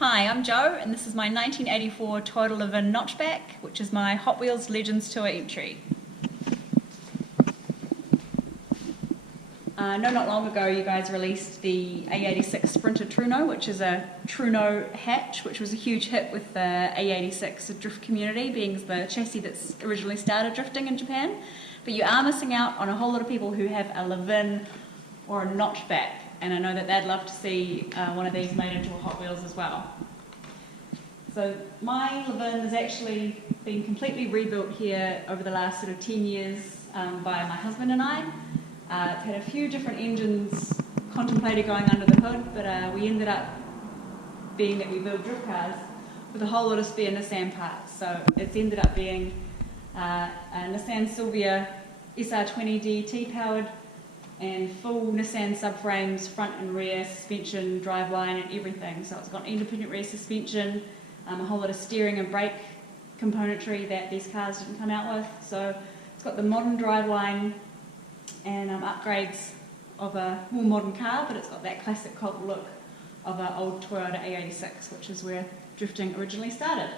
Hi, I'm Jo, and this is my 1984 Toyota Levin notchback, which is my Hot Wheels Legends Tour entry. Not long ago you guys released the AE86 Sprinter Truno, which is a Truno hatch, which was a huge hit with the AE86 drift community, being the chassis that's originally started drifting in Japan. But you are missing out on a whole lot of people who have a Levin or a notchback, and I know that they'd love to see one of these made into a Hot Wheels as well. So my Levin has actually been completely rebuilt here over the last sort of 10 years by my husband and I. It's had a few different engines contemplated going under the hood, but we ended up, being that we build drift cars, with a whole lot of spare Nissan parts. So it's ended up being a Nissan Silvia SR20 DT powered and full Nissan subframes, front and rear, suspension, driveline and everything. So it's got independent rear suspension, a whole lot of steering and brake componentry that these cars didn't come out with. So it's got the modern driveline and upgrades of a more modern car, but it's got that classic cult look of an old Toyota AE86, which is where drifting originally started.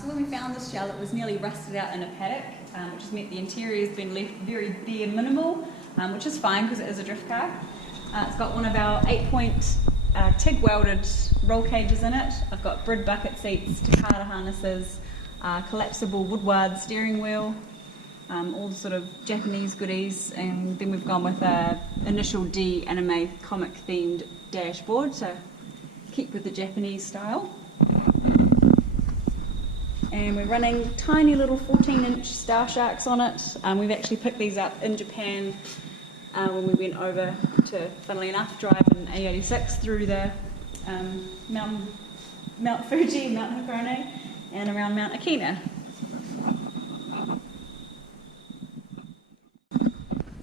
So when we found this shell, it was nearly rusted out in a paddock, which has meant the interior has been left very bare minimal, which is fine because it is a drift car. It's got one of our 8-point TIG welded roll cages in it. I've got Brid bucket seats, Takata harnesses, collapsible woodward steering wheel, all the sort of Japanese goodies, and then we've gone with a initial D anime comic themed dashboard to keep with the Japanese style. And we're running tiny little 14-inch Star Sharks on it. We've actually picked these up in Japan when we went over to, funnily enough, drive an AE86 through the Mount Fuji, Mount Hakone, and around Mount Akina.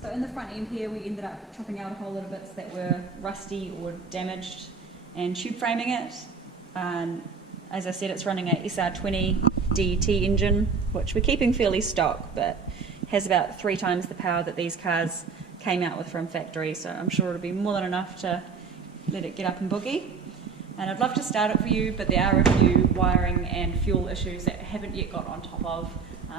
So in the front end here, we ended up chopping out a whole lot of bits that were rusty or damaged and tube framing it. As I said, it's running a SR20 DT engine, which we're keeping fairly stock, but has about 3 times the power that these cars came out with from factory, so I'm sure it'll be more than enough to let it get up and boogie. And I'd love to start it for you, but there are a few wiring and fuel issues that I haven't yet got on top of.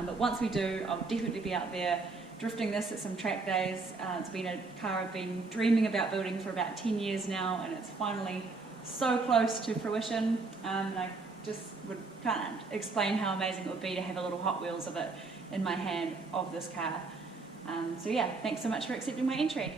But once we do, I'll definitely be out there drifting this at some track days. It's been a car I've been dreaming about building for about 10 years now, and it's finally so close to fruition. And I just can't explain how amazing it would be to have a little Hot Wheels of it in my hand of this car. So yeah, thanks so much for accepting my entry.